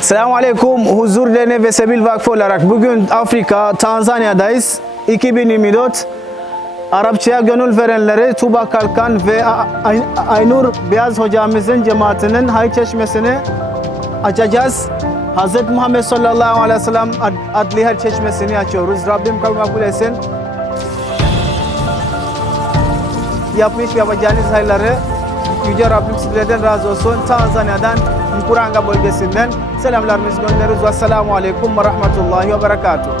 Selamun Aleyküm. Huzur Derneği ve Sebil Vakfı olarak bugün Afrika, Tanzanya'dayız. 2024 Arapçaya gönül verenleri Tuba Kalkan ve Aynur Beyaz hocamızın cemaatinin hay çeşmesini açacağız. Hz. Muhammed sallallahu aleyhi ve sellem ad- adlı her çeşmesini açıyoruz. Rabbim kabul etsin. Yapmış yapacağınız hayırları Yüce Rabbim sizlerden razı olsun. Tanzanya'dan, Mkuranga bölgesinden selamlarımızı gönderiyoruz. Vesselamu Aleyküm ve Rahmetullahi ve Berekatuhu.